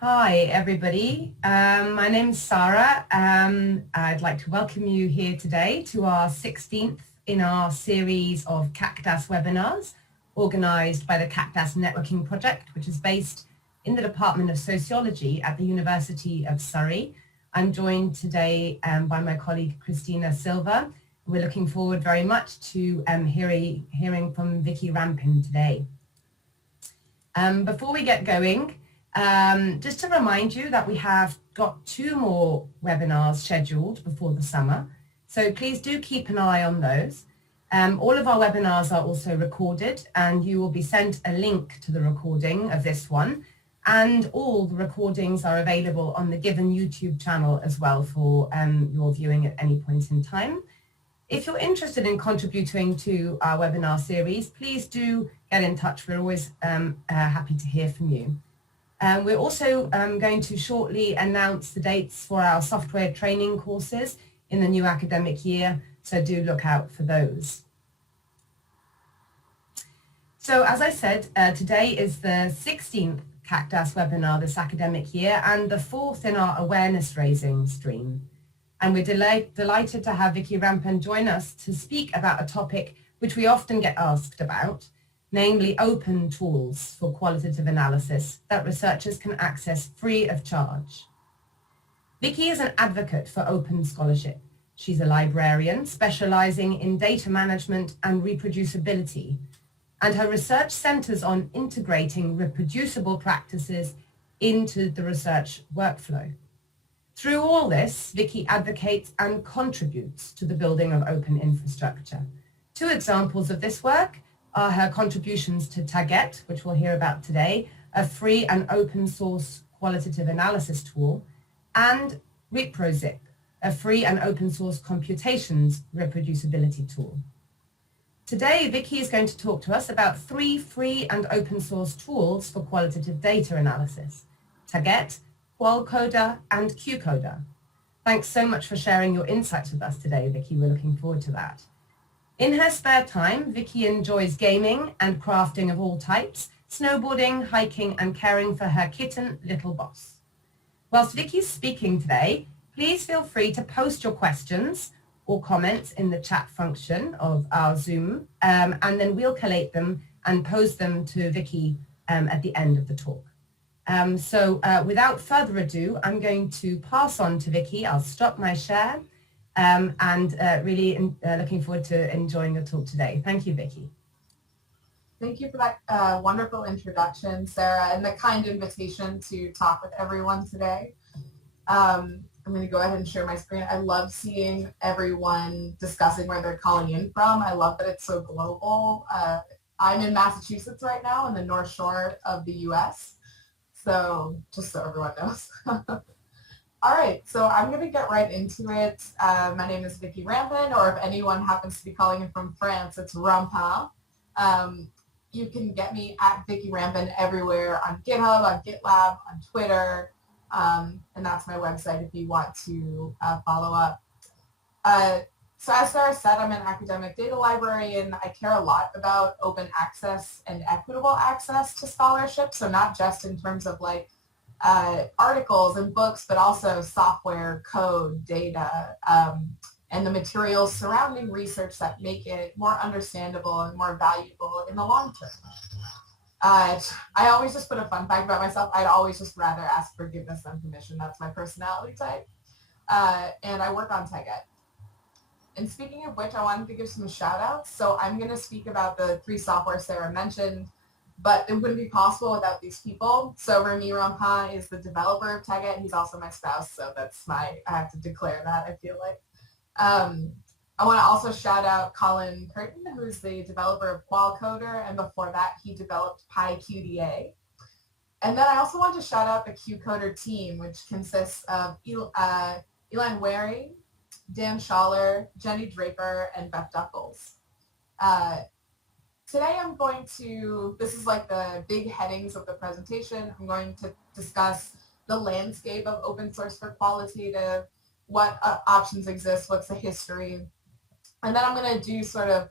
Hi, everybody. My name's Sarah. I'd like to welcome you here today to our 16th in our series of CAQDAS webinars organized by the CAQDAS Networking Project, which is based in the Department of Sociology at the University of Surrey. I'm joined today by my colleague Christina Silva. We're looking forward very much to hearing from Vicky Rampin today. Before we get going, just to remind you that we have got 2 more webinars scheduled before the summer, so please do keep an eye on those. All of our webinars are also recorded, and you will be sent a link to the recording of this one, and all the recordings are available on the given YouTube channel as well for your viewing at any point in time. If you're interested in contributing to our webinar series, please do get in touch. We're always happy to hear from you. We're also going to shortly announce the dates for our software training courses in the new academic year, so do look out for those. So as I said, today is the 16th CAQDAS webinar this academic year and the 4th in our awareness raising stream. And we're delighted to have Vicky Rampin join us to speak about a topic which we often get asked about, namely open tools for qualitative analysis that researchers can access free of charge. Vicky is an advocate for open scholarship. She's a librarian specializing in data management and reproducibility, and her research centers on integrating reproducible practices into the research workflow. Through all this, Vicky advocates and contributes to the building of open infrastructure. 2 examples of this work are her contributions to Tagette, which we'll hear about today, a free and open source qualitative analysis tool, and ReproZip, a free and open source computations reproducibility tool. Today, Vicky is going to talk to us about 3 free and open source tools for qualitative data analysis: Tagette, QualCoder, and QCoder. Thanks so much for sharing your insights with us today, Vicky. We're looking forward to that. In her spare time, Vicky enjoys gaming and crafting of all types, snowboarding, hiking, and caring for her kitten, Little Boss. Whilst Vicky's speaking today, please feel free to post your questions or comments in the chat function of our Zoom, and then we'll collate them and pose them to Vicky at the end of the talk. So without further ado, I'm going to pass on to Vicky. I'll stop my share and really looking forward to enjoying your talk today. Thank you, Vicky. Thank you for that wonderful introduction, Sarah, and the kind invitation to talk with everyone today. I'm going to go ahead and share my screen. I love seeing everyone discussing where they're calling in from. I love that it's so global. I'm in Massachusetts right now in the North Shore of the US. So just so everyone knows. All right, so I'm going to get right into it. My name is Vicky Rampin, or if anyone happens to be calling in from France, it's Rampin. You can get me at Vicky Rampin everywhere on GitHub, on GitLab, on Twitter, and that's my website if you want to follow up. So as Sarah said, I'm an academic data librarian. I care a lot about open access and equitable access to scholarship. So not just in terms of like articles and books, but also software, code, data, and the materials surrounding research that make it more understandable and more valuable in the long term. I always just put a fun fact about myself. I'd always just rather ask forgiveness than permission. That's my personality type. And I work on Taguette. And speaking of which, I wanted to give some shout outs. So I'm going to speak about the 3 software Sarah mentioned, but it wouldn't be possible without these people. So Remy Rampin is the developer of Taguette. He's also my spouse, so that's I have to declare that, I feel like. I want to also shout out Colin Curtin, who's the developer of QualCoder, and before that he developed QDA. And then I also want to shout out the QCoder team, which consists of Elan Waring, Dan Schaller, Jenny Draper, and Beth Duckles. Today I'm going to, this is like the big headings of the presentation. I'm going to discuss the landscape of open source for qualitative, what options exist, what's the history. And then I'm going to do sort of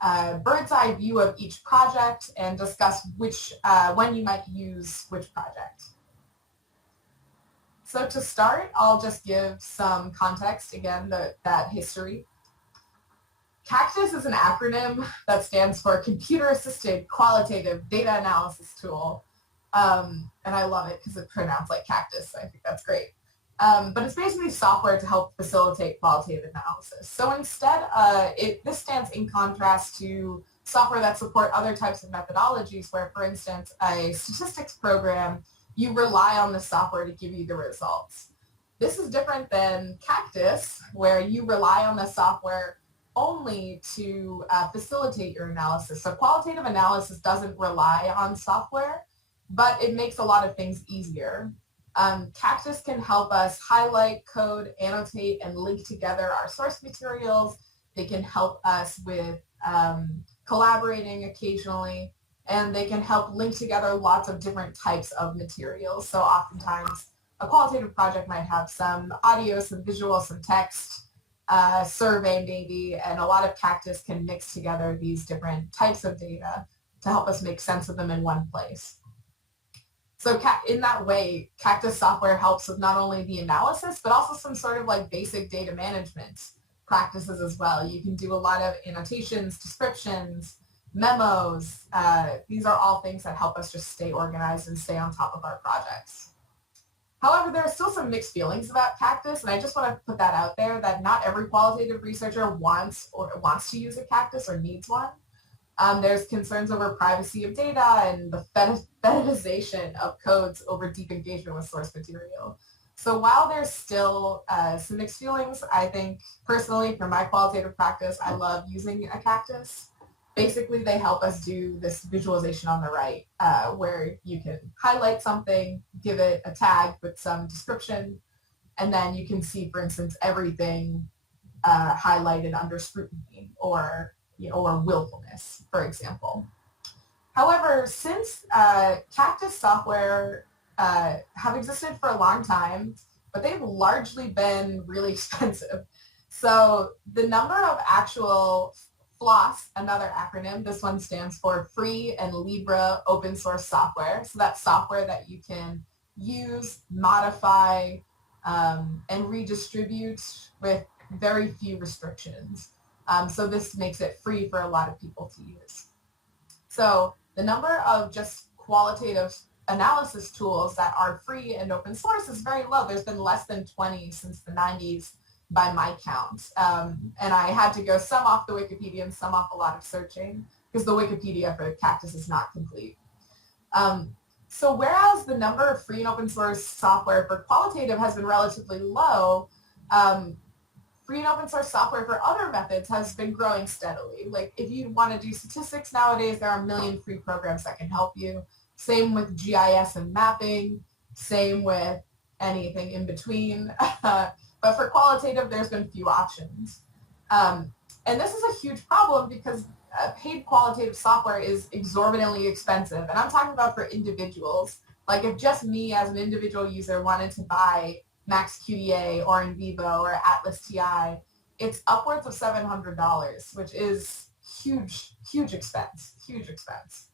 a bird's eye view of each project and discuss which, when you might use which project. So to start, I'll just give some context, again, that history. CAQDAS is an acronym that stands for Computer Assisted Qualitative Data Analysis Tool. And I love it because it's pronounced like cactus, so I think that's great. But it's basically software to help facilitate qualitative analysis. So instead, this stands in contrast to software that support other types of methodologies where, for instance, a statistics program, you rely on the software to give you the results. This is different than CAQDAS, where you rely on the software only to facilitate your analysis. So qualitative analysis doesn't rely on software, but it makes a lot of things easier. CAQDAS can help us highlight, code, annotate, and link together our source materials. They can help us with collaborating occasionally, and they can help link together lots of different types of materials. So oftentimes, a qualitative project might have some audio, some visual, some text, survey maybe, and a lot of CAQDAS can mix together these different types of data to help us make sense of them in one place. So in that way, CAQDAS software helps with not only the analysis, but also some sort of like basic data management practices as well. You can do a lot of annotations, descriptions, memos. These are all things that help us just stay organized and stay on top of our projects. However, there are still some mixed feelings about CAQDAS, and I just want to put that out there that not every qualitative researcher wants to use a CAQDAS or needs one. There's concerns over privacy of data and the fetishization of codes over deep engagement with source material. So while there's still some mixed feelings, I think personally for my qualitative practice, I love using a CAQDAS. Basically, they help us do this visualization on the right where you can highlight something, give it a tag with some description, and then you can see, for instance, everything highlighted under scrutiny or willfulness, for example. However, since CAQDAS software have existed for a long time, but they've largely been really expensive. So the number of actual FLOSS, another acronym, this one stands for Free and Libre Open Source Software. So that's software that you can use, modify, and redistribute with very few restrictions. So this makes it free for a lot of people to use. So the number of just qualitative analysis tools that are free and open source is very low. There's been less than 20 since the 90s by my count. And I had to go some off the Wikipedia and some off a lot of searching because the Wikipedia for CAQDAS is not complete. So whereas the number of free and open source software for qualitative has been relatively low, free and open source software for other methods has been growing steadily. Like if you want to do statistics nowadays, there are a million free programs that can help you. Same with GIS and mapping, same with anything in between. But for qualitative, there's been few options. And this is a huge problem because paid qualitative software is exorbitantly expensive. And I'm talking about for individuals. Like if just me as an individual user wanted to buy Max QDA or NVivo or Atlas TI, it's upwards of $700, which is huge, huge expense, huge expense.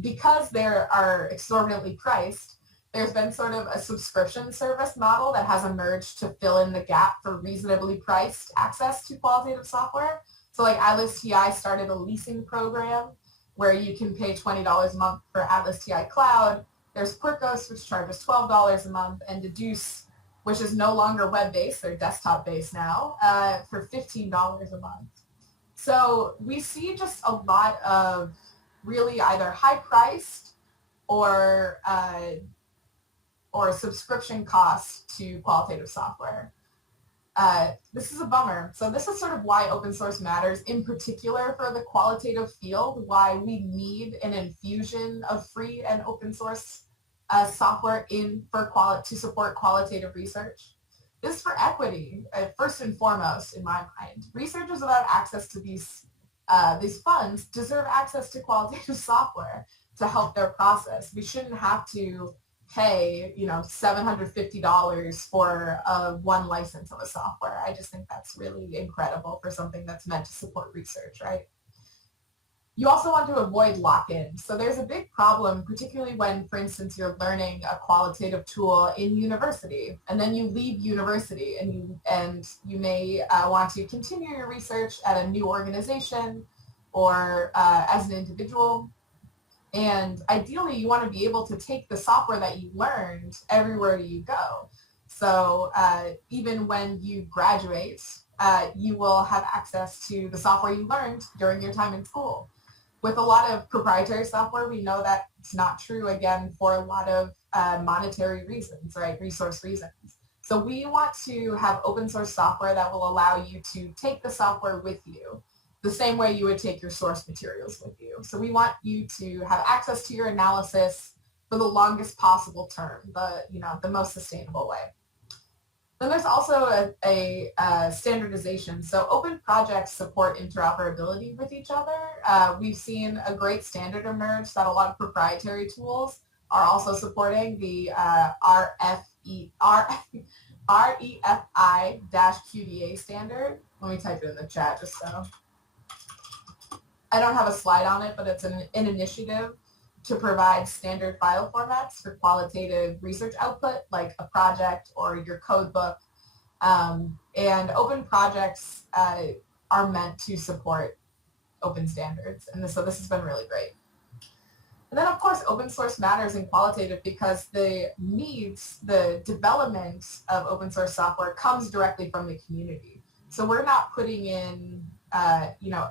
Because they are exorbitantly priced, there's been sort of a subscription service model that has emerged to fill in the gap for reasonably priced access to qualitative software. So like Atlas TI started a leasing program where you can pay $20 a month for Atlas TI Cloud. There's QuickOS, which charges $12 a month, and Deduce, which is no longer web-based, they're desktop-based now, for $15 a month. So we see just a lot of really either high-priced or subscription costs to qualitative software. This is a bummer. So this is sort of why open source matters, in particular for the qualitative field, why we need an infusion of free and open source software to support qualitative research. This is for equity, first and foremost, in my mind. Researchers without access to these funds deserve access to qualitative software to help their process. We shouldn't have to pay, $750 for one license of a software. I just think that's really incredible for something that's meant to support research, right? You also want to avoid lock-in. So there's a big problem, particularly when, for instance, you're learning a qualitative tool in university, and then you leave university and you may want to continue your research at a new organization or as an individual. And ideally, you want to be able to take the software that you learned everywhere you go. So even when you graduate, you will have access to the software you learned during your time in school. With a lot of proprietary software, we know that it's not true, again, for a lot of monetary reasons, right? Resource reasons. So we want to have open source software that will allow you to take the software with you the same way you would take your source materials with you. So we want you to have access to your analysis for the longest possible term, the most sustainable way. Then there's also a standardization. So open projects support interoperability with each other. We've seen a great standard emerge that a lot of proprietary tools are also supporting, the REFI-QDA standard. Let me type it in the chat just so. I don't have a slide on it, but it's an initiative to provide standard file formats for qualitative research output, like a project or your code book. And open projects are meant to support open standards. And so this has been really great. And then, of course, open source matters in qualitative because the development of open source software comes directly from the community. So we're not putting in,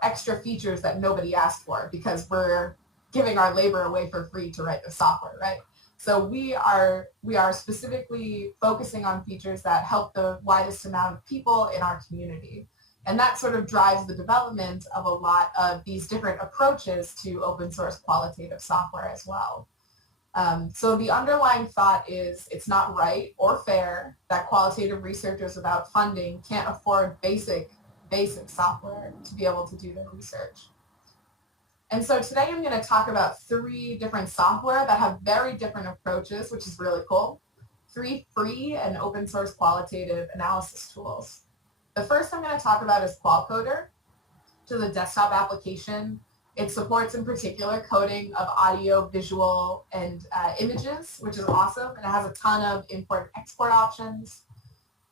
extra features that nobody asked for because we're giving our labor away for free to write the software, right? So we are specifically focusing on features that help the widest amount of people in our community. And that sort of drives the development of a lot of these different approaches to open source qualitative software as well. So the underlying thought is it's not right or fair that qualitative researchers without funding can't afford basic software to be able to do their research. And so today I'm going to talk about 3 different software that have very different approaches, which is really cool. 3 free and open source qualitative analysis tools. The first I'm going to talk about is QualCoder, which is a desktop application. It supports in particular coding of audio, visual, and images, which is awesome. And it has a ton of import and export options.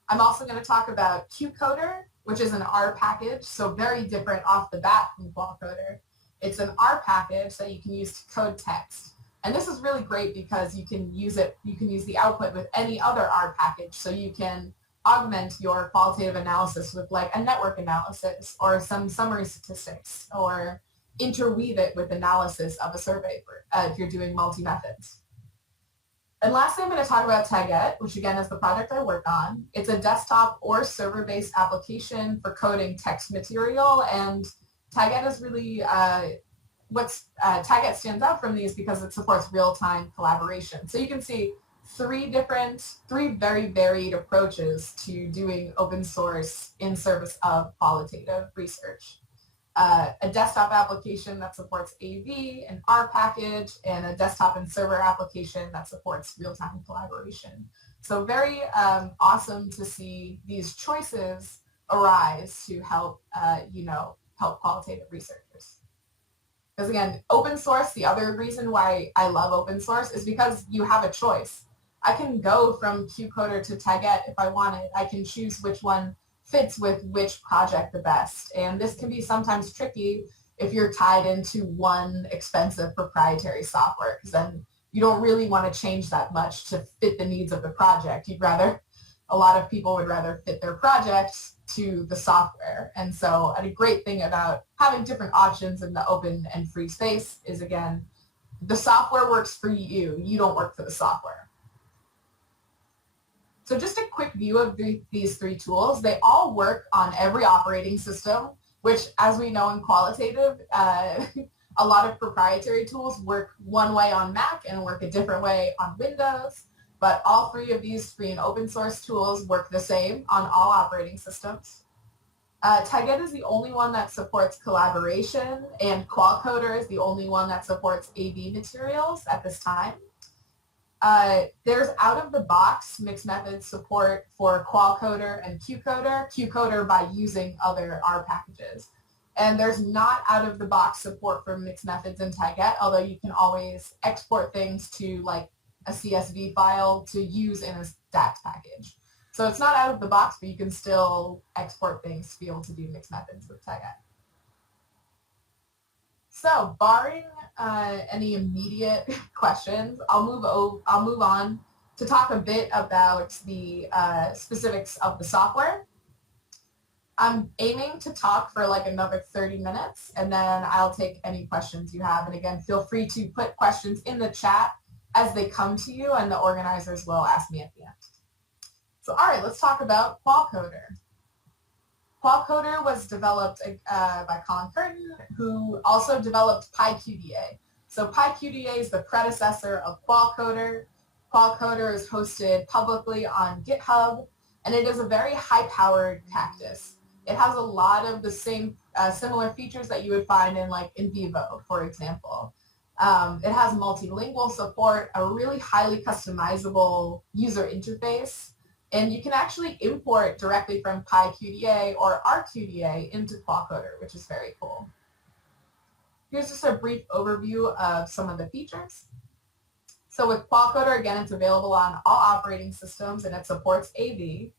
I'm also going to talk about qcoder, which is an R package, so very different off the bat from QualCoder. It's an R package that you can use to code text. And this is really great because you can use the output with any other R package. So you can augment your qualitative analysis with like a network analysis or some summary statistics or interweave it with analysis of a survey if you're doing multi-methods. And lastly, I'm going to talk about Taguette, which again is the project I work on. It's a desktop or server-based application for coding text material, and Taguette is really Taguette stands out from these because it supports real-time collaboration. So you can see 3 very varied approaches to doing open source in service of qualitative research. A desktop application that supports AV, an R package, and a desktop and server application that supports real-time collaboration. So very awesome to see these choices arise to help, help qualitative researchers. Because again, open source, the other reason why I love open source is because you have a choice. I can go from qcoder to Taguette if I wanted. I can choose which one fits with which project the best. And this can be sometimes tricky if you're tied into one expensive proprietary software, because then you don't really want to change that much to fit the needs of the project. A lot of people would rather fit their projects to the software. And so a great thing about having different options in the open and free space is, again, the software works for you. You don't work for the software. So just a quick view of these 3 tools. They all work on every operating system, which, as we know in qualitative, a lot of proprietary tools work one way on Mac and work a different way on Windows. But all 3 of these free and open source tools work the same on all operating systems. Tagette is the only one that supports collaboration, and QualCoder is the only one that supports AV materials at this time. There's out-of-the-box mixed method support for QualCoder and qcoder by using other R packages. And there's not out-of-the-box support for mixed methods in Taguette, although you can always export things to like a CSV file to use in a stats package. So it's not out of the box, but you can still export things to be able to do mixed methods with Taguette. So barring any immediate questions, I'll move on to talk a bit about the specifics of the software. I'm aiming to talk for like another 30 minutes, and then I'll take any questions you have. And again, feel free to put questions in the chat as they come to you, and the organizers will ask me at the end. So all right, let's talk about QualCoder. QualCoder was developed by Colin Curtin, who also developed QualQDA. So QualQDA is the predecessor of QualCoder. QualCoder is hosted publicly on GitHub, and it is a very high-powered CAQDAS. It has a lot of the same similar features that you would find in like in vivo, for example. It has multilingual support, a really highly customizable user interface, and you can actually import directly from QualQDA or RQDA into QualCoder, which is very cool. Here's just a brief overview of some of the features. So with QualCoder, again, it's available on all operating systems, and it supports AV.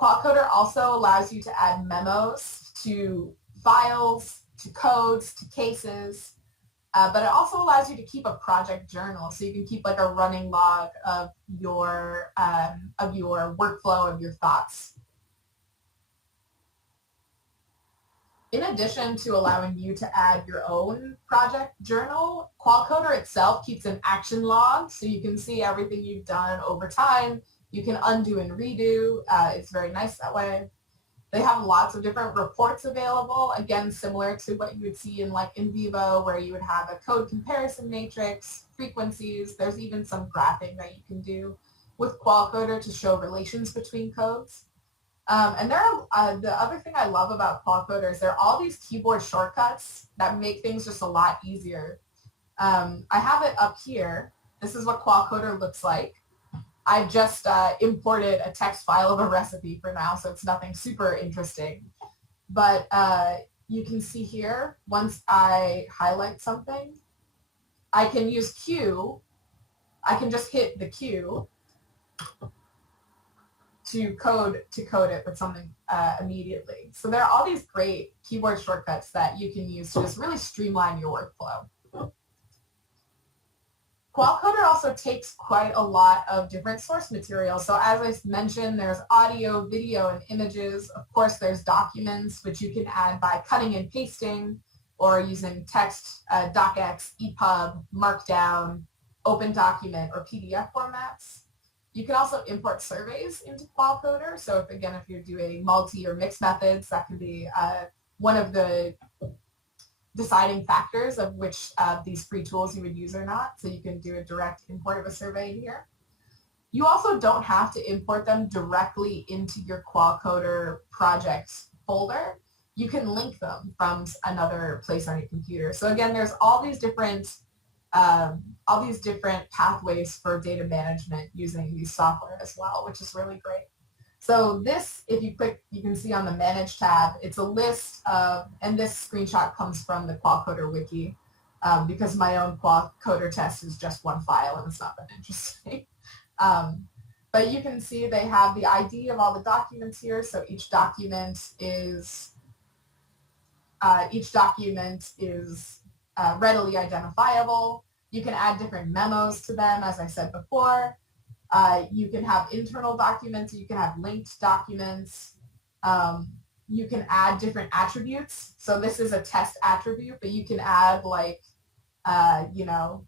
QualCoder also allows you to add memos to files, to codes, to cases, but it also allows you to keep a project journal, so you can keep like a running log of your workflow, of your thoughts. In addition to allowing you to add your own project journal, QualCoder itself keeps an action log, so you can see everything you've done over time. You can undo and redo. It's very nice that way. They have lots of different reports available, again, similar to what you would see in like in vivo, where you would have a code comparison matrix, frequencies. There's even some graphing that you can do with QualCoder to show relations between codes. And there are, the other thing I love about QualCoder is there are all these keyboard shortcuts that make things just a lot easier. I have it up here. This is what QualCoder looks like. I just imported a text file of a recipe for now, so it's nothing super interesting. But you can see here, once I highlight something, I can use Q. I can just hit the Q to code it with something immediately. So there are all these great keyboard shortcuts that you can use to just really streamline your workflow. QualCoder also takes quite a lot of different source material. So as I mentioned, there's audio, video, and images. Of course, there's documents, which you can add by cutting and pasting or using text, docx, EPUB, Markdown, Open Document, or PDF formats. You can also import surveys into QualCoder. So if you're doing multi or mixed methods, that can be one of the deciding factors of which of these free tools you would use or not. So you can do a direct import of a survey in here. You also don't have to import them directly into your QualCoder project folder. You can link them from another place on your computer. So again, there's all these different pathways for data management using these software as well, which is really great. So this, if you click, you can see on the Manage tab, it's a list of, and this screenshot comes from the QualCoder wiki, because my own QualCoder test is just one file and it's not that interesting. But you can see they have the ID of all the documents here, so each document is readily identifiable. You can add different memos to them, as I said before. You can have internal documents, you can have linked documents. You can add different attributes. So this is a test attribute, but you can add like,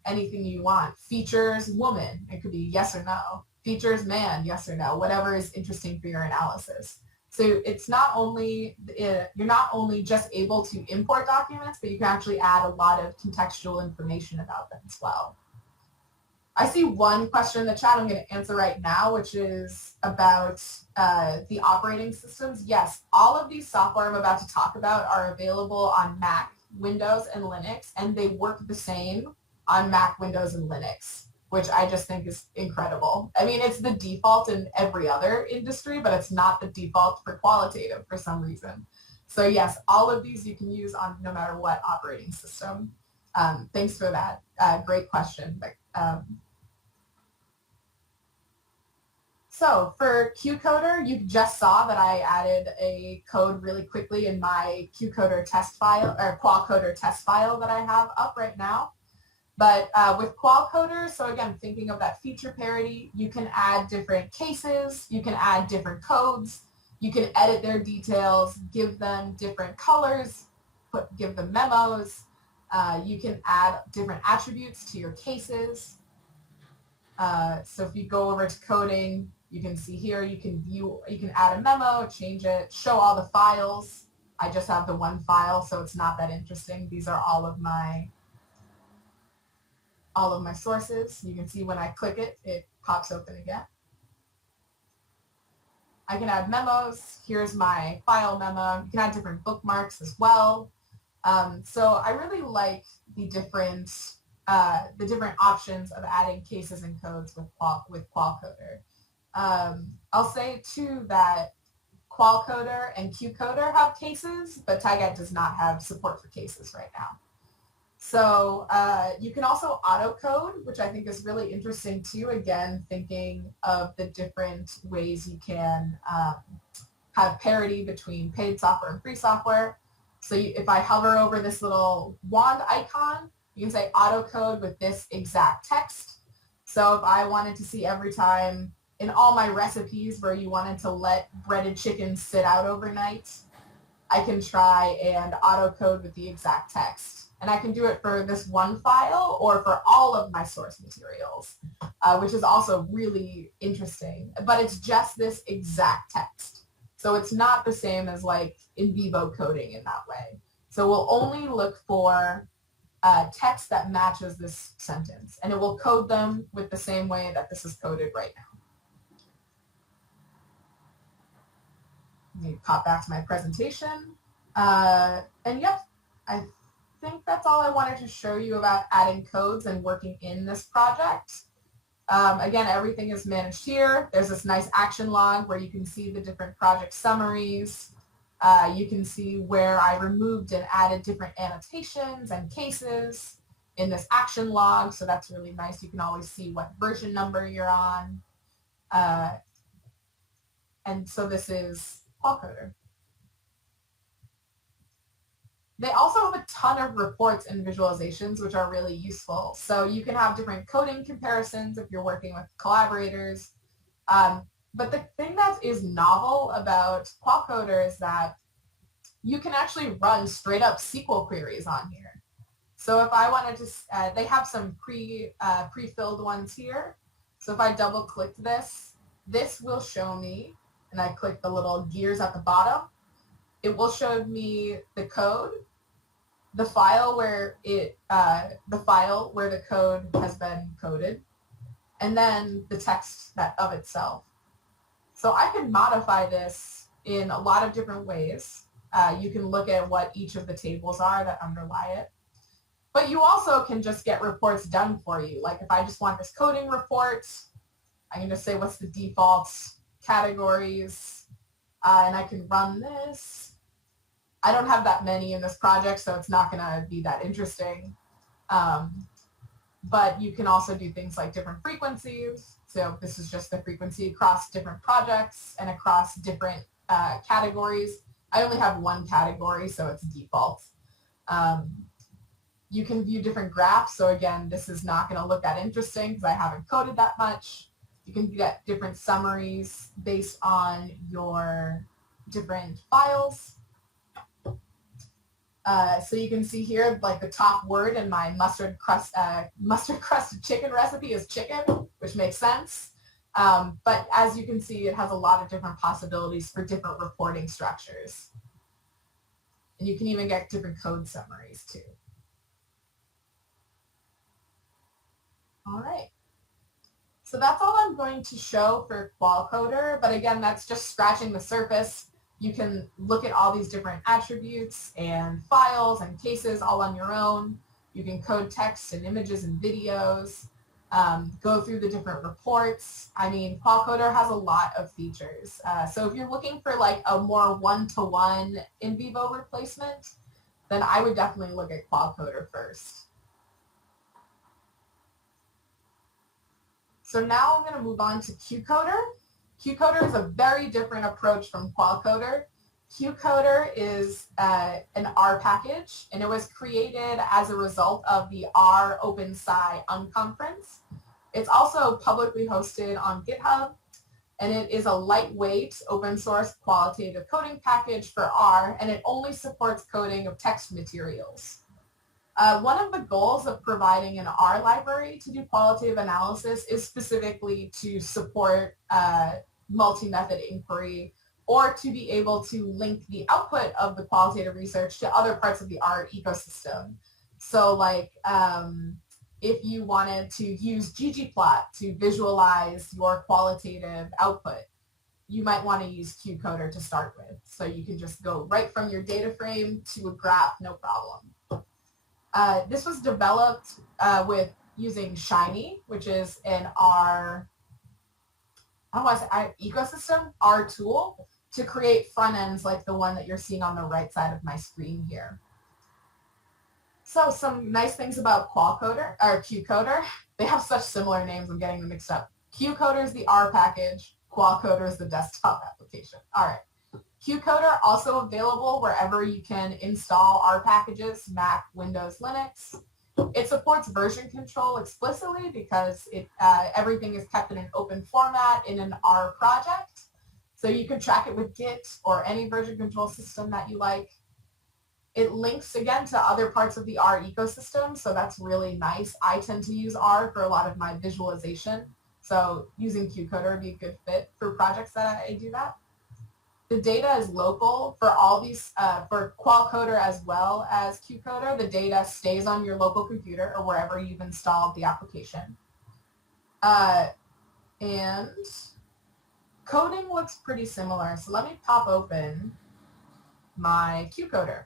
anything you want. Features woman, it could be yes or no. Features man, yes or no, whatever is interesting for your analysis. So it's not only, you're not only just able to import documents, but you can actually add a lot of contextual information about them as well. I see one question in the chat I'm going to answer right now, which is about the operating systems. Yes, all of these software I'm about to talk about are available on Mac, Windows, and Linux, and they work the same on Mac, Windows, and Linux, which I just think is incredible. I mean, it's the default in every other industry, but it's not the default for Qualitative for some reason. So yes, all of these you can use on no matter what operating system. Thanks for that. Great question. So for QCoder, you just saw that I added a code really quickly in my QCoder test file or QualCoder test file that I have up right now. But with QualCoder, so again, thinking of that feature parity, you can add different cases, you can add different codes, you can edit their details, give them different colors, give them memos, you can add different attributes to your cases. So if you go over to coding, you can see here, you can view, you can add a memo, change it, show all the files. I just have the one file, so it's not that interesting. These are all of my sources. You can see when I click it, it pops open again. I can add memos. Here's my file memo. You can add different bookmarks as well. So I really like the different options of adding cases and codes with QualCoder. I'll say too that QualCoder and QCoder have cases, but Tagette does not have support for cases right now. So you can also auto code, which I think is really interesting too. Again, thinking of the different ways you can have parity between paid software and free software. So if I hover over this little wand icon, you can say auto code with this exact text. So if I wanted to see every time in all my recipes where you wanted to let breaded chicken sit out overnight, I can try and auto code with the exact text. And I can do it for this one file or for all of my source materials, which is also really interesting. But it's just this exact text. So it's not the same as like in vivo coding in that way. So we'll only look for text that matches this sentence, and it will code them with the same way that this is coded right now. Let me pop back to my presentation. And yep, I think that's all I wanted to show you about adding codes and working in this project. Again, everything is managed here. There's this nice action log where you can see the different project summaries. You can see where I removed and added different annotations and cases in this action log. So that's really nice. You can always see what version number you're on. And so this is QualCoder. They also have a ton of reports and visualizations, which are really useful. So you can have different coding comparisons if you're working with collaborators. But the thing that is novel about QualCoder is that you can actually run straight up SQL queries on here. So if I wanted to, they have some pre-filled ones here. So if I double click this, this will show me, and I click the little gears at the bottom, it will show me the code, the file where the code has been coded, and then the text of itself. So I can modify this in a lot of different ways. You can look at what each of the tables are that underlie it. But you also can just get reports done for you. Like if I just want this coding report, I can just say what's the default categories, and I can run this. I don't have that many in this project, so it's not going to be that interesting. But you can also do things like different frequencies. So this is just the frequency across different projects and across different categories. I only have one category, so it's default. You can view different graphs. So again, this is not going to look that interesting because I haven't coded that much. You can get different summaries based on your different files. So you can see here, like the top word in my mustard crusted chicken recipe is chicken, which makes sense. But as you can see, it has a lot of different possibilities for different reporting structures. And you can even get different code summaries too. All right. So that's all I'm going to show for QualCoder. But again, that's just scratching the surface. You can look at all these different attributes and files and cases all on your own. You can code text and images and videos. go through the different reports. I mean, QualCoder has a lot of features. So if you're looking for like a more one-to-one in vivo replacement, then I would definitely look at QualCoder first. So now I'm going to move on to QCoder. QCoder is a very different approach from QualCoder. QCoder is an R package, and it was created as a result of the R OpenSci Unconference. It's also publicly hosted on GitHub, and it is a lightweight open source qualitative coding package for R, and it only supports coding of text materials. One of the goals of providing an R library to do qualitative analysis is specifically to support multi-method inquiry, or to be able to link the output of the qualitative research to other parts of the R ecosystem. So like if you wanted to use ggplot to visualize your qualitative output, you might want to use QCoder to start with. So you can just go right from your data frame to a graph, no problem. This was developed with using Shiny, which is an R ecosystem, R tool, to create front ends like the one that you're seeing on the right side of my screen here. So some nice things about QCoder. They have such similar names, I'm getting them mixed up. QCoder is the R package, QualCoder is the desktop application. All right. QCoder also available wherever you can install R packages, Mac, Windows, Linux. It supports version control explicitly because everything is kept in an open format in an R project. So you can track it with Git or any version control system that you like. It links again to other parts of the R ecosystem, so that's really nice. I tend to use R for a lot of my visualization, so using QCoder would be a good fit for projects that I do that. The data is local for all these, for QualCoder as well as QCoder. The data stays on your local computer or wherever you've installed the application. And coding looks pretty similar. So let me pop open my QCoder.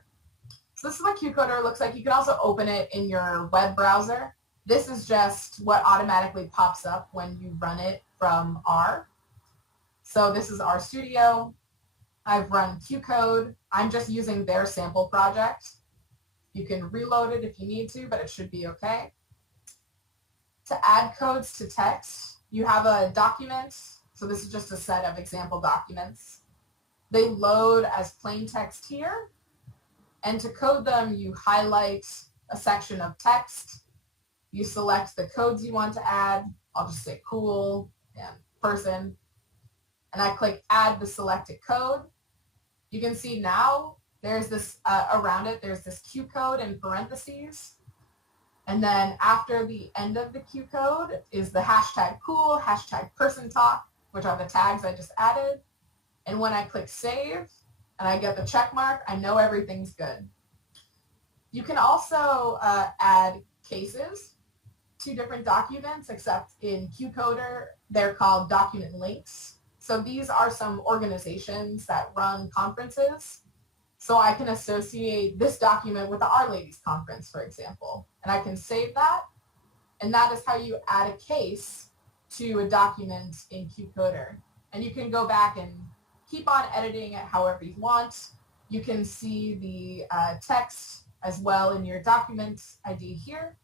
So this is what QCoder looks like. You can also open it in your web browser. This is just what automatically pops up when you run it from R. So this is RStudio. I've run QCode. I'm just using their sample project. You can reload it if you need to, but it should be okay. To add codes to text, you have a document. So this is just a set of example documents. They load as plain text here. And to code them, you highlight a section of text. You select the codes you want to add. I'll just say cool and person. And I click add the selected code. You can see now there's this, around it, there's this Q code in parentheses. And then after the end of the Q code is the hashtag cool, hashtag person talk, which are the tags I just added. And when I click save and I get the check mark, I know everything's good. You can also add cases to different documents, except in QCoder, they're called document links. So these are some organizations that run conferences. So I can associate this document with the Our Ladies Conference, for example, and I can save that. And that is how you add a case to a document in QCoder. And you can go back and keep on editing it however you want. You can see the text as well in your document ID here.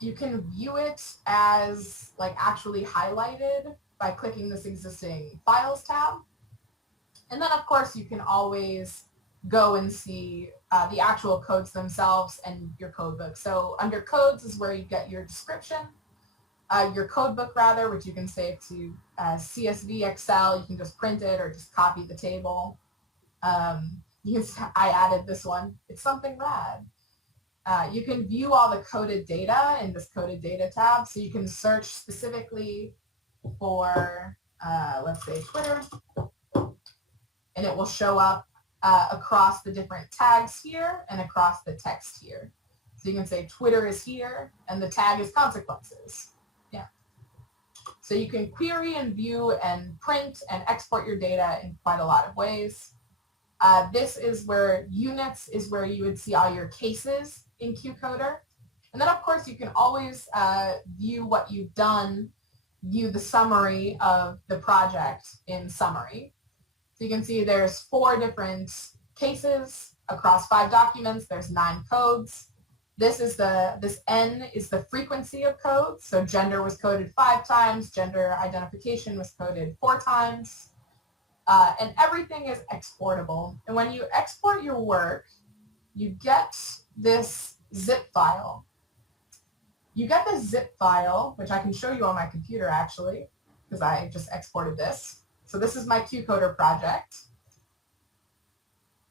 You can view it as like actually highlighted by clicking this existing Files tab. And then of course you can always go and see the actual codes themselves and your code book. So under codes is where you get your description, your code book rather, which you can save to CSV, Excel. You can just print it or just copy the table. I added this one. It's something rad. You can view all the coded data in this coded data tab. So you can search specifically for, let's say, Twitter, and it will show up across the different tags here and across the text here. So you can say Twitter is here and the tag is consequences. Yeah. So you can query and view and print and export your data in quite a lot of ways. This is where units is where you would see all your cases in QCoder. And then, of course, you can always view what you've done, view the summary of the project in summary. So you can see there's 4 different cases across 5 documents. There's 9 codes. This N is the frequency of codes. So gender was coded 5 times. Gender identification was coded 4 times. And everything is exportable. And when you export your work, you get this zip file. You get this zip file, which I can show you on my computer actually, because I just exported this. So this is my QCoder project.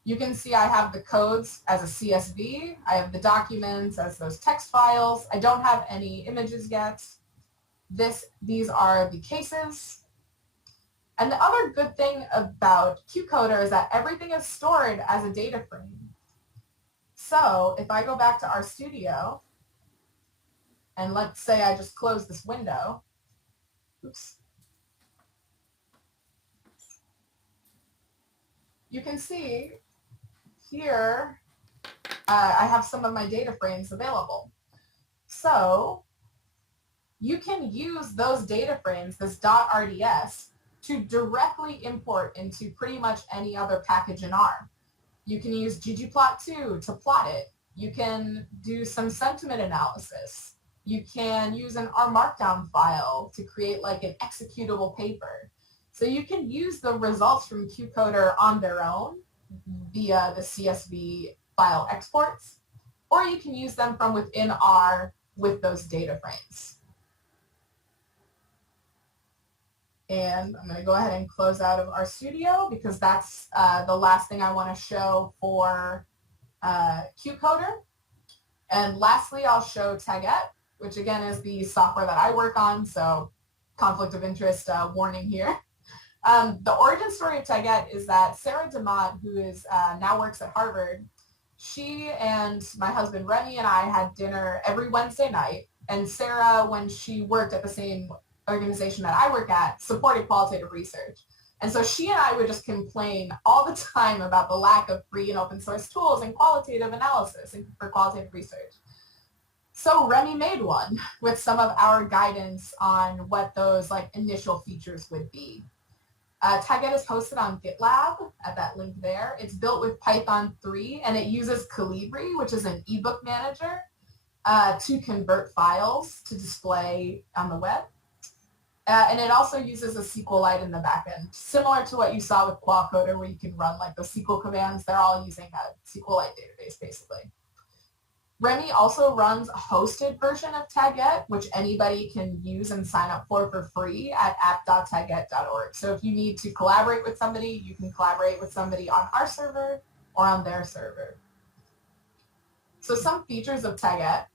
You can see I have the codes as a CSV. I have the documents as those text files. I don't have any images yet. These are the cases. And the other good thing about QCoder is that everything is stored as a data frame. So if I go back to RStudio, and let's say I just close this window, oops. You can see here, I have some of my data frames available. So you can use those data frames, this .rds, to directly import into pretty much any other package in R. You can use ggplot2 to plot it. You can do some sentiment analysis. You can use an R Markdown file to create like an executable paper. So you can use the results from QCoder on their own via the CSV file exports, or you can use them from within R with those data frames. And I'm going to go ahead and close out of RStudio because that's the last thing I want to show for QCoder. And lastly, I'll show Tagette, which again is the software that I work on, so conflict of interest warning here. The origin story of Tagette is that Sarah DeMott, who is now works at Harvard, she and my husband Remy and I had dinner every Wednesday night. And Sarah, when she worked at the same organization that I work at, supported qualitative research. And so she and I would just complain all the time about the lack of free and open source tools and qualitative analysis for qualitative research. So Remy made one with some of our guidance on what those like initial features would be. Taguette is hosted on GitLab at that link there. It's built with Python 3 and it uses Calibri, which is an ebook manager, to convert files to display on the web. And it also uses a SQLite in the backend, similar to what you saw with QualCoder, where you can run like the SQL commands. They're all using a SQLite database, basically. Remy also runs a hosted version of Tagette, which anybody can use and sign up for free at app.tagette.org. So if you need to collaborate with somebody, you can collaborate with somebody on our server or on their server. So some features of Tagette.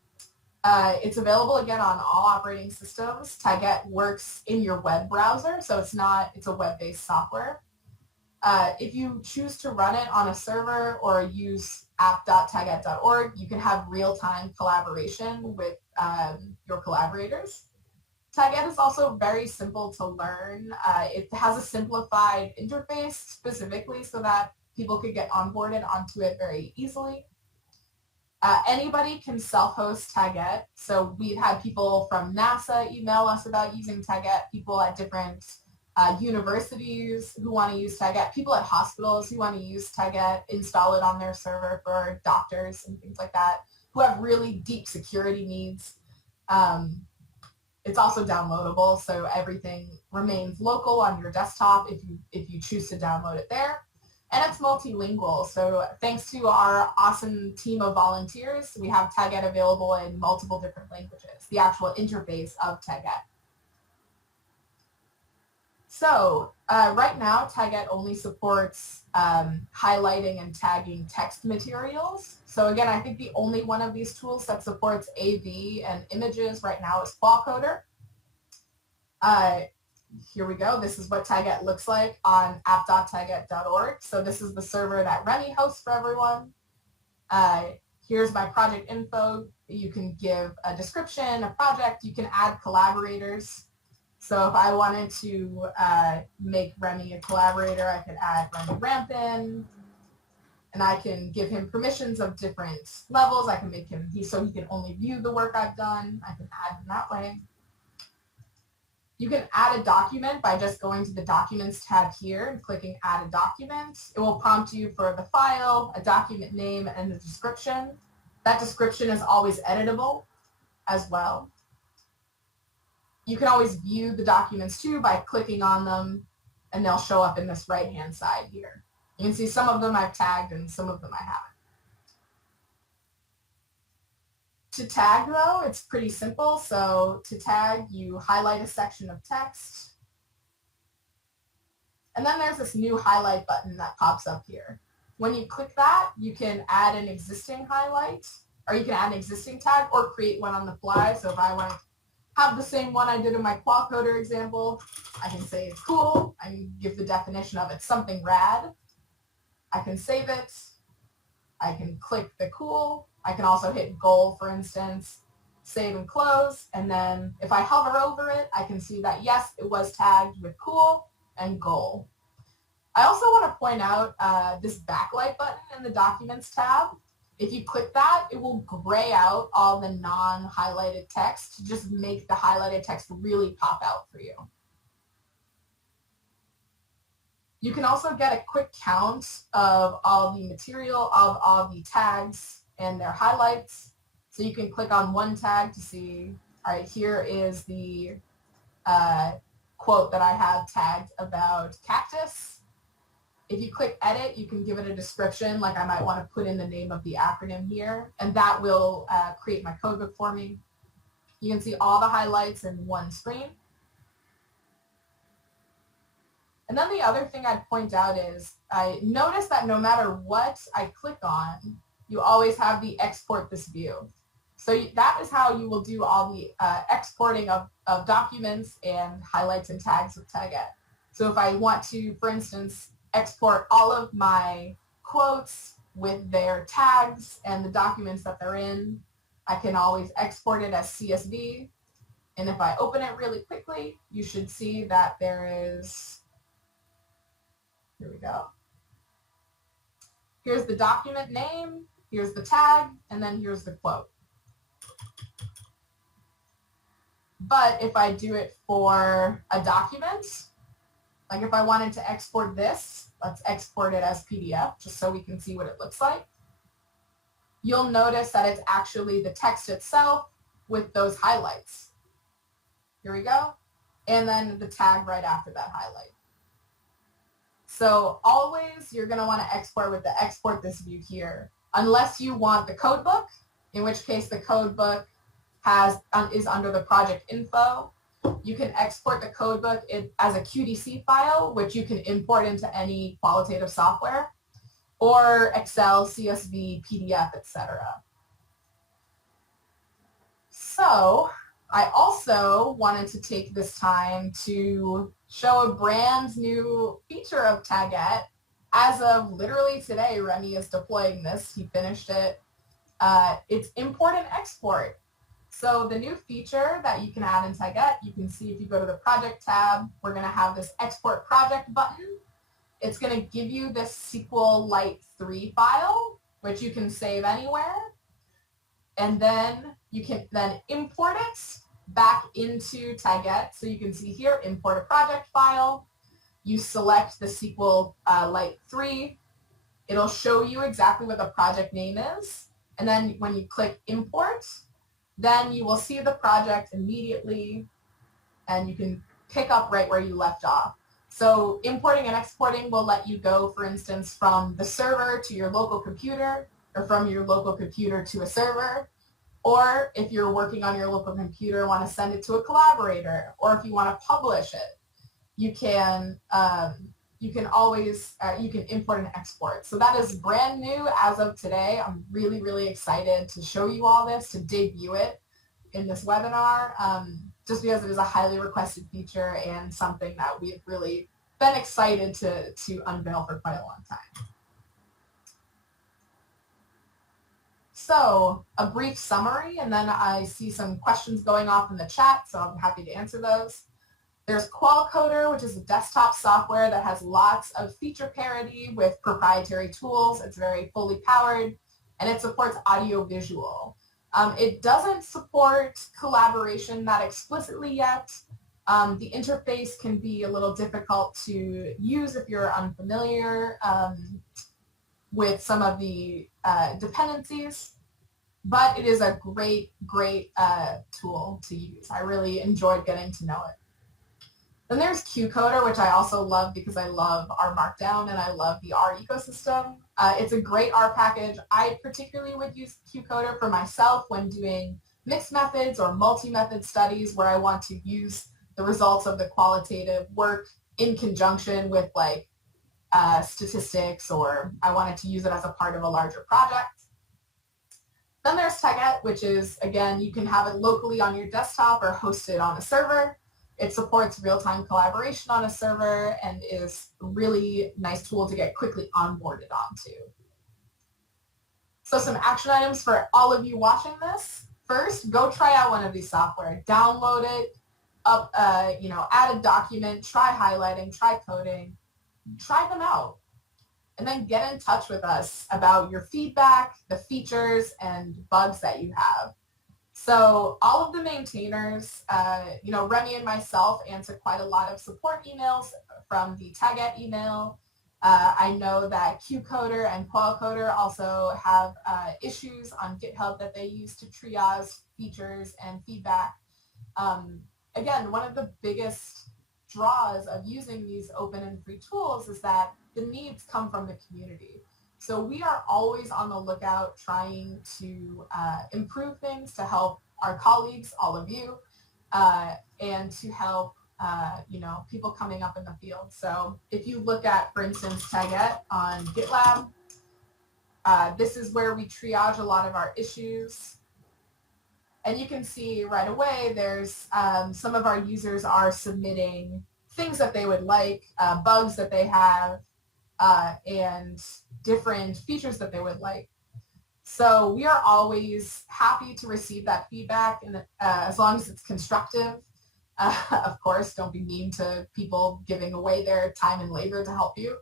It's available again on all operating systems. Tagette works in your web browser, so it's a web-based software. If you choose to run it on a server or use app.tagette.org, you can have real-time collaboration with your collaborators. Tagette is also very simple to learn. It has a simplified interface specifically so that people could get onboarded onto it very easily. Anybody can self-host Tagette. So we've had people from NASA email us about using Tagette, people at different universities who want to use Tagette, people at hospitals who want to use Tagette, install it on their server for doctors and things like that, who have really deep security needs. It's also downloadable, so everything remains local on your desktop if you choose to download it there. And it's multilingual, so thanks to our awesome team of volunteers, we have Tagette available in multiple different languages, the actual interface of Tagette. So right now, Tagette only supports highlighting and tagging text materials. So again, I think the only one of these tools that supports AV and images right now is QualCoder. Here we go. This is what Tagette looks like on app.tagette.org. So this is the server that Remy hosts for everyone. Here's my project info. You can give a description, a project. You can add collaborators. So if I wanted to make Remy a collaborator, I could add Vicky Rampin. And and I can give him permissions of different levels. I can make him, so he can only view the work I've done. I can add him that way. You can add a document by just going to the Documents tab here and clicking Add a Document. It will prompt you for the file, a document name, and a description. That description is always editable as well. You can always view the documents too by clicking on them, and they'll show up in this right-hand side here. You can see some of them I've tagged and some of them I haven't. To tag, though, it's pretty simple. So to tag, you highlight a section of text. And then there's this new highlight button that pops up here. When you click that, you can add an existing highlight, or you can add an existing tag or create one on the fly. So if I want to have the same one I did in my QualCoder example, I can say it's cool. I can give the definition of it's something rad. I can save it. I can click the cool. I can also hit goal, for instance, save and close. And then if I hover over it, I can see that, yes, it was tagged with cool and goal. I also want to point out this backlight button in the Documents tab. If you click that, it will gray out all the non-highlighted text to just make the highlighted text really pop out for you. You can also get a quick count of all the material, of all the tags and their highlights. So you can click on one tag to see, all right, here is the quote that I have tagged about cactus. If you click edit, you can give it a description, like I might want to put in the name of the acronym here, and that will create my codebook for me. You can see all the highlights in one screen. And then the other thing I'd point out is I notice that no matter what I click on, you always have the export this view. So that is how you will do all the exporting of documents and highlights and tags with Tagette. So if I want to, for instance, export all of my quotes with their tags and the documents that they're in, I can always export it as CSV. And if I open it really quickly, you should see that there is, here we go. Here's the document name, here's the tag, and then here's the quote. But if I do it for a document, like if I wanted to export this, let's export it as PDF just so we can see what it looks like. You'll notice that it's actually the text itself with those highlights. Here we go. And then the tag right after that highlight. So always you're going to want to export with the export this view here, unless you want the codebook, in which case the codebook is under the project info. You can export the codebook as a QDC file, which you can import into any qualitative software, or Excel, CSV, PDF, etc. So I also wanted to take this time to show a brand new feature of Tagette. As of literally today, Remy is deploying this. He finished it. It's import and export. So the new feature that you can add in Tagette, you can see if you go to the project tab, we're going to have this export project button. It's going to give you this SQLite 3 file, which you can save anywhere. And then you can then import it back into Tagette. So you can see here, import a project file. You select the SQLite 3. It'll show you exactly what the project name is. And then when you click import, then you will see the project immediately, and you can pick up right where you left off. So importing and exporting will let you go, for instance, from the server to your local computer, or from your local computer to a server. Or if you're working on your local computer and want to send it to a collaborator, or if you want to publish it, you can always import and export. So that is brand new as of today. I'm really, really excited to show you all this, to debut it in this webinar, just because it is a highly requested feature and something that we've really been excited to unveil for quite a long time. So a brief summary, and then I see some questions going off in the chat, so I'm happy to answer those. There's QualCoder, which is a desktop software that has lots of feature parity with proprietary tools. It's very fully powered, and it supports audio-visual. It doesn't support collaboration that explicitly yet. The interface can be a little difficult to use if you're unfamiliar with some of the dependencies, but it is a great tool to use. I really enjoyed getting to know it. Then there's QCoder, which I also love because I love R Markdown and I love the R ecosystem. It's a great R package. I particularly would use QCoder for myself when doing mixed methods or multi-method studies where I want to use the results of the qualitative work in conjunction with like statistics, or I wanted to use it as a part of a larger project. Then there's Tagette, which is, again, you can have it locally on your desktop or host it on a server. It supports real-time collaboration on a server and is a really nice tool to get quickly onboarded onto. So some action items for all of you watching this. First, go try out one of these software. Download it, add a document, try highlighting, try coding, try them out. And then get in touch with us about your feedback, the features, and bugs that you have. So all of the maintainers, Remy and myself answer quite a lot of support emails from the Tagette email. I know that qcoder and QualCoder also have issues on GitHub that they use to triage features and feedback. Again, one of the biggest draws of using these open and free tools is that the needs come from the community. So we are always on the lookout trying to improve things to help our colleagues, all of you, and to help people coming up in the field. So if you look at, for instance, Tagette on GitLab, this is where we triage a lot of our issues. And you can see right away there's some of our users are submitting things that they would like, bugs that they have, and different features that they would like. So we are always happy to receive that feedback, and as long as it's constructive. Of course, don't be mean to people giving away their time and labor to help you.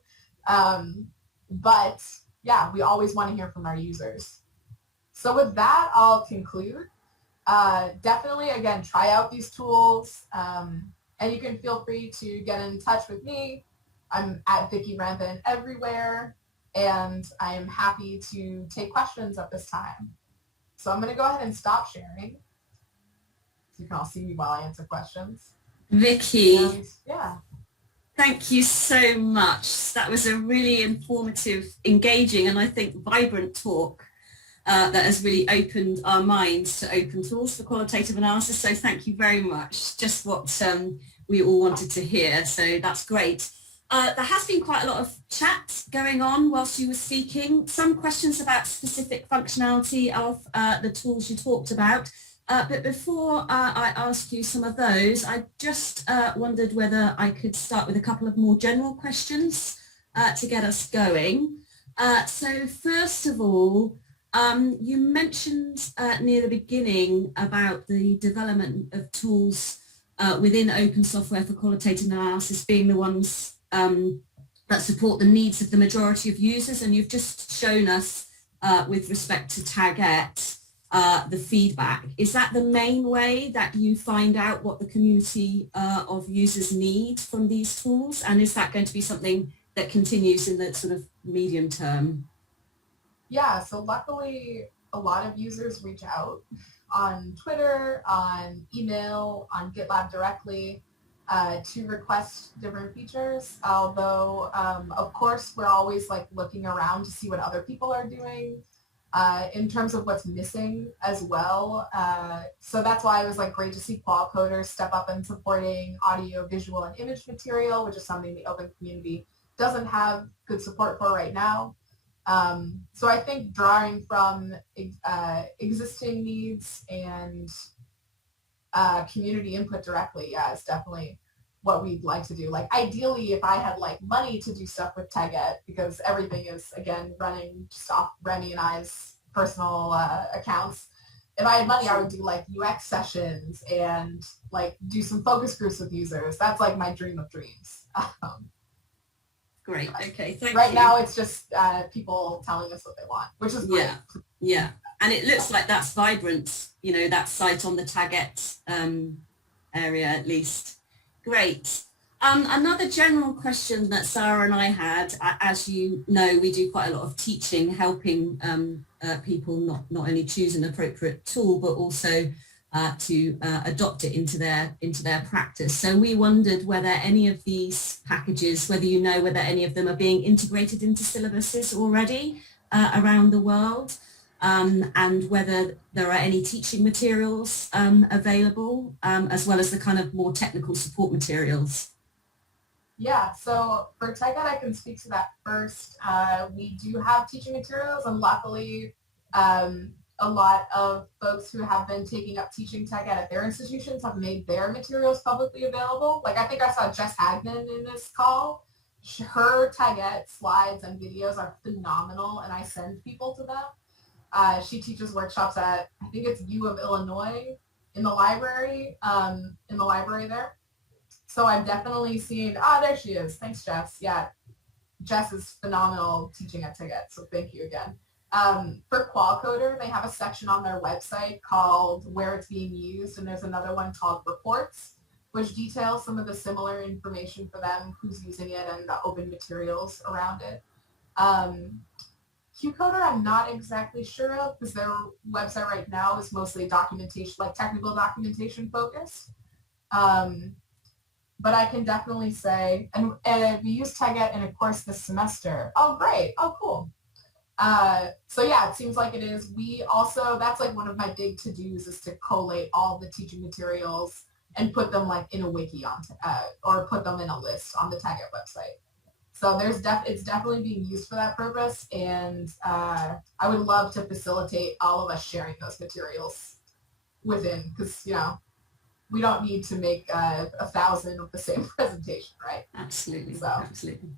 But yeah, we always want to hear from our users. So with that, I'll conclude. Definitely, again, try out these tools, and you can feel free to get in touch with me. I'm at Vicky Rampin everywhere, and I am happy to take questions at this time. So I'm going to go ahead and stop sharing, so you can all see me while I answer questions. Vicky, And, yeah. Thank you so much. That was a really informative, engaging, and I think vibrant talk that has really opened our minds to open tools for qualitative analysis. So thank you very much. Just what we all wanted to hear. So that's great. There has been quite a lot of chat going on whilst you were speaking. Some questions about specific functionality of the tools you talked about. But before I ask you some of those, I just wondered whether I could start with a couple of more general questions to get us going. So first of all, you mentioned near the beginning about the development of tools within open software for qualitative analysis being the ones that support the needs of the majority of users, and you've just shown us with respect to Tagette the feedback. Is that the main way that you find out what the community of users need from these tools, and is that going to be something that continues in the sort of medium term? Yeah, so luckily a lot of users reach out on Twitter, on email, on GitLab directly to request different features, although of course we're always like looking around to see what other people are doing in terms of what's missing as well. So that's why it was like great to see QualCoder step up in supporting audio, visual, and image material, which is something the open community doesn't have good support for right now. So I think drawing from existing needs and community input directly, yeah, is definitely what we'd like to do. Like ideally, if I had like money to do stuff with Tagette, because everything is again running just off Remy and I's personal accounts, if I had money, I would do like UX sessions and like do some focus groups with users. That's like my dream of dreams. Great. Okay. Thank you. Right now, it's just people telling us what they want, which is great. Yeah. Yeah. And it looks like that's vibrant, you know, that site on the Taguette area at least. Great. Another general question that Sarah and I had, as you know, we do quite a lot of teaching, helping people not only choose an appropriate tool, but also to adopt it into their practice. So we wondered whether any of these packages, whether you know whether any of them are being integrated into syllabuses already around the world, and whether there are any teaching materials available, as well as the kind of more technical support materials. Yeah, so for Tagette, I can speak to that first. We do have teaching materials, and luckily a lot of folks who have been taking up teaching Tagette at their institutions have made their materials publicly available. Like I think I saw Jess Hagman in this call. Her Tagette slides and videos are phenomenal, and I send people to them. She teaches workshops at, I think it's U of Illinois in the library there. So I've definitely seen, there she is. Thanks, Jess. Yeah, Jess is phenomenal teaching at Tagette, so thank you again. For QualCoder, they have a section on their website called Where It's Being Used, and there's another one called Reports, which details some of the similar information for them, who's using it, and the open materials around it. QCoder, I'm not exactly sure of, because their website right now is mostly documentation, like technical documentation focused. But I can definitely say, and we use Tagette in a course this semester. Oh, great. Oh, cool. So yeah, it seems like it is. We also, that's like one of my big to-dos is to collate all the teaching materials and put them like in a wiki or put them in a list on the Tagette website. So it's definitely being used for that purpose. And I would love to facilitate all of us sharing those materials within, because, you know, we don't need to make 1,000 of the same presentation, right? Absolutely, so. Absolutely.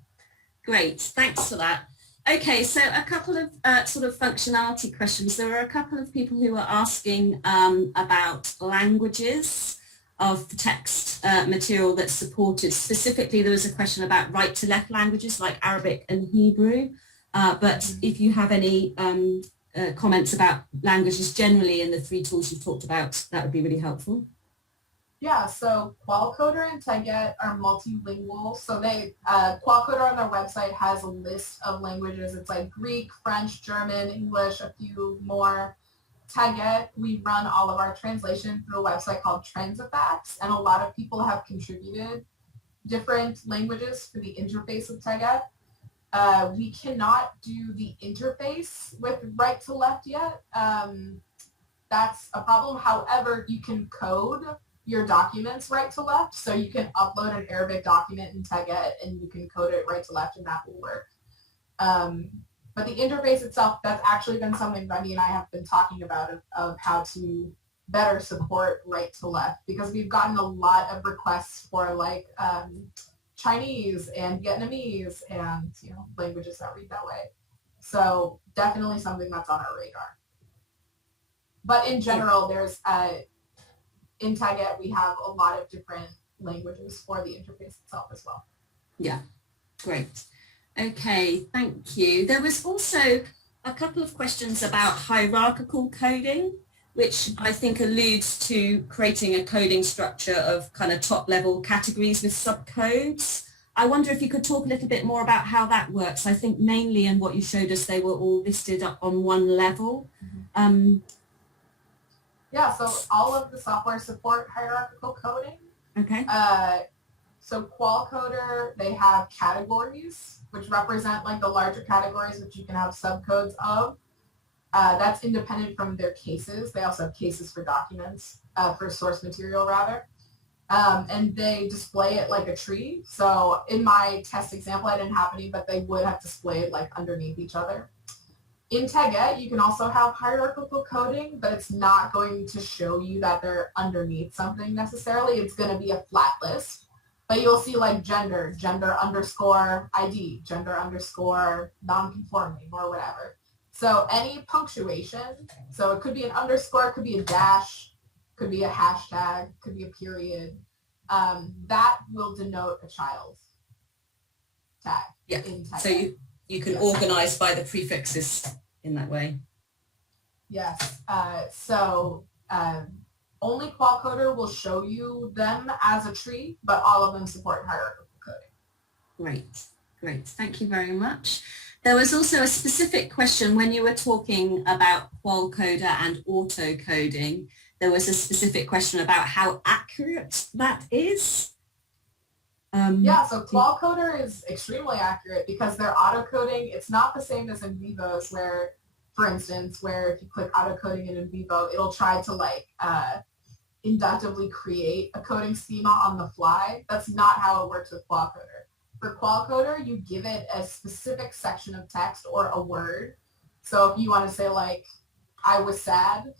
Great, thanks for that. Okay, so a couple of sort of functionality questions. There are a couple of people who are asking about languages of the text material that's supported. Specifically, there was a question about right-to-left languages like Arabic and Hebrew. But if you have any comments about languages generally in the 3 tools you've talked about, that would be really helpful. Yeah, so QualCoder and Tagette are multilingual. So they QualCoder on their website has a list of languages. It's like Greek, French, German, English, a few more. Tagette, we run all of our translation through a website called Transifacts, and a lot of people have contributed different languages for the interface of Tagette. We cannot do the interface with right to left yet. That's a problem. However, you can code your documents right to left. So you can upload an Arabic document in Tagette and you can code it right to left and that will work. But the interface itself, that's actually been something Remy and I have been talking about of how to better support right to left, because we've gotten a lot of requests for like Chinese and Vietnamese and, you know, languages that read that way. So definitely something that's on our radar. But in general, there's in Tagette, we have a lot of different languages for the interface itself as well. Yeah, great. Okay, thank you. There was also a couple of questions about hierarchical coding, which I think alludes to creating a coding structure of kind of top-level categories with subcodes. I wonder if you could talk a little bit more about how that works. I think mainly in what you showed us, they were all listed up on one level. Yeah, so all of the software support hierarchical coding. Okay. So QualCoder, they have categories, which represent like the larger categories, which you can have subcodes of. That's independent from their cases. They also have cases for documents, for source material rather. And they display it like a tree. So in my test example, I didn't have any, but they would have displayed like underneath each other. In Tagette, you can also have hierarchical coding, but it's not going to show you that they're underneath something necessarily. It's going to be a flat list. But you'll see like gender, gender underscore ID, gender underscore non-conforming or whatever. So any punctuation, so it could be an underscore, it could be a dash, could be a hashtag, could be a period, that will denote a child tag. Yeah. In Tagette. So you can organize by the prefixes in that way. Yes. Only QualCoder will show you them as a tree, but all of them support hierarchical coding. Great. Thank you very much. There was also a specific question when you were talking about QualCoder and auto-coding. There was a specific question about how accurate that is. So QualCoder is extremely accurate because they're auto-coding. It's not the same as in Vivos where, for instance, where if you click auto-coding in Vivo, it'll try to inductively create a coding schema on the fly. That's not how it works with QualCoder. For QualCoder, you give it a specific section of text or a word. So if you want to say I was sad,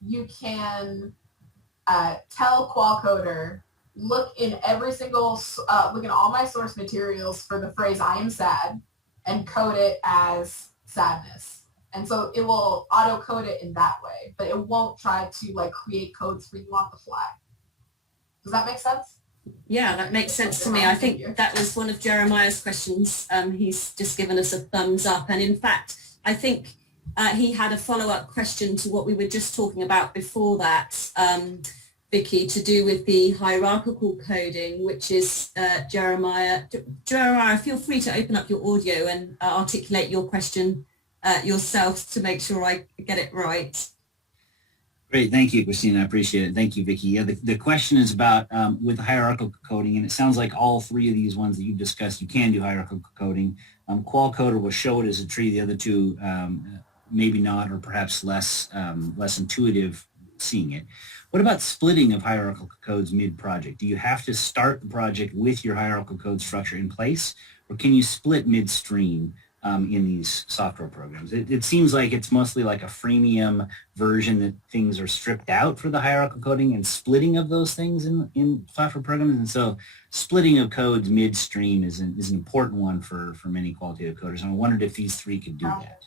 you can tell QualCoder, look in all my source materials for the phrase I am sad and code it as sadness. And so it will auto code it in that way, but it won't try to create codes for you on the fly. Does that make sense? Yeah, that makes sense to me. I think that was one of Jeremiah's questions. He's just given us a thumbs up. And in fact, I think he had a follow-up question to what we were just talking about before that, Vicky, to do with the hierarchical coding, which is Jeremiah. Jeremiah, feel free to open up your audio and articulate your question yourself to make sure I get it right. Great. Thank you, Christina. I appreciate it. Thank you, Vicky. Yeah, the question is about with hierarchical coding, and it sounds like all three of these ones that you've discussed, you can do hierarchical coding. QualCoder will show it as a tree. The other two, maybe not, or perhaps less intuitive seeing it. What about splitting of hierarchical codes mid-project? Do you have to start the project with your hierarchical code structure in place, or can you split midstream in these software programs? It seems like it's mostly like a freemium version that things are stripped out for the hierarchical coding and splitting of those things in software programs. And so splitting of codes midstream is an important one for many qualitative coders. And I wondered if these three could do that.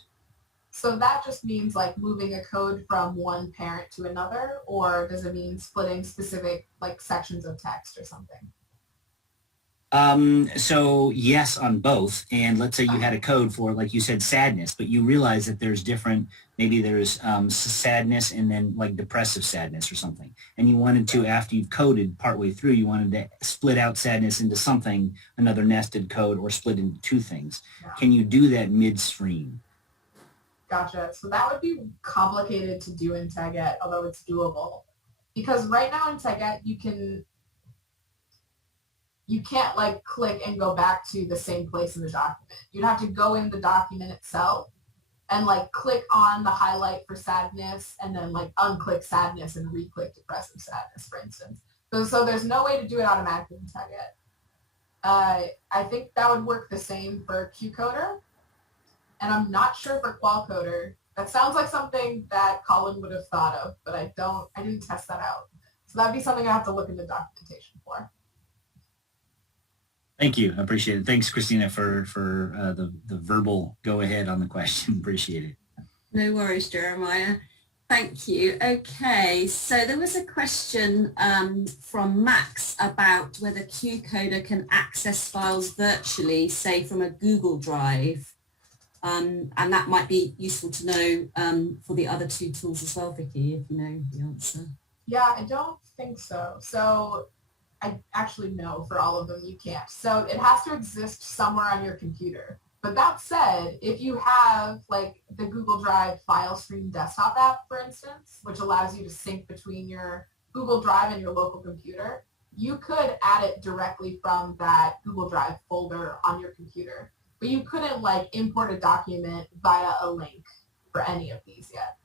So that just means moving a code from one parent to another, or does it mean splitting specific sections of text or something? So yes, on both. And let's say you had a code for, like you said, sadness, but you realize that there's different, maybe there's sadness and then depressive sadness or something. And you wanted to, after you've coded partway through, you wanted to split out sadness into something, another nested code, or split into two things. Yeah. Can you do that midstream? Gotcha. So that would be complicated to do in Tagette, although it's doable. Because right now in Tagette, you can't click and go back to the same place in the document. You'd have to go in the document itself and click on the highlight for sadness and then unclick sadness and re-click depressive sadness, for instance. So there's no way to do it automatically in Tagette. I think that would work the same for qcoder. And I'm not sure for QualCoder. That sounds like something that Colin would have thought of, but I didn't test that out. So that'd be something I have to look in the documentation for. Thank you. I appreciate it. Thanks, Christina, for the verbal go ahead on the question. Appreciate it. No worries, Jeremiah. Thank you. Okay, so there was a question from Max about whether QCoder can access files virtually, say from a Google Drive. And that might be useful to know for the other two tools as well, Vicky, if you know the answer. Yeah, I don't think so. So I actually know for all of them you can't. So it has to exist somewhere on your computer. But that said, if you have the Google Drive file stream desktop app, for instance, which allows you to sync between your Google Drive and your local computer, you could add it directly from that Google Drive folder on your computer. But you couldn't import a document via a link for any of these yet.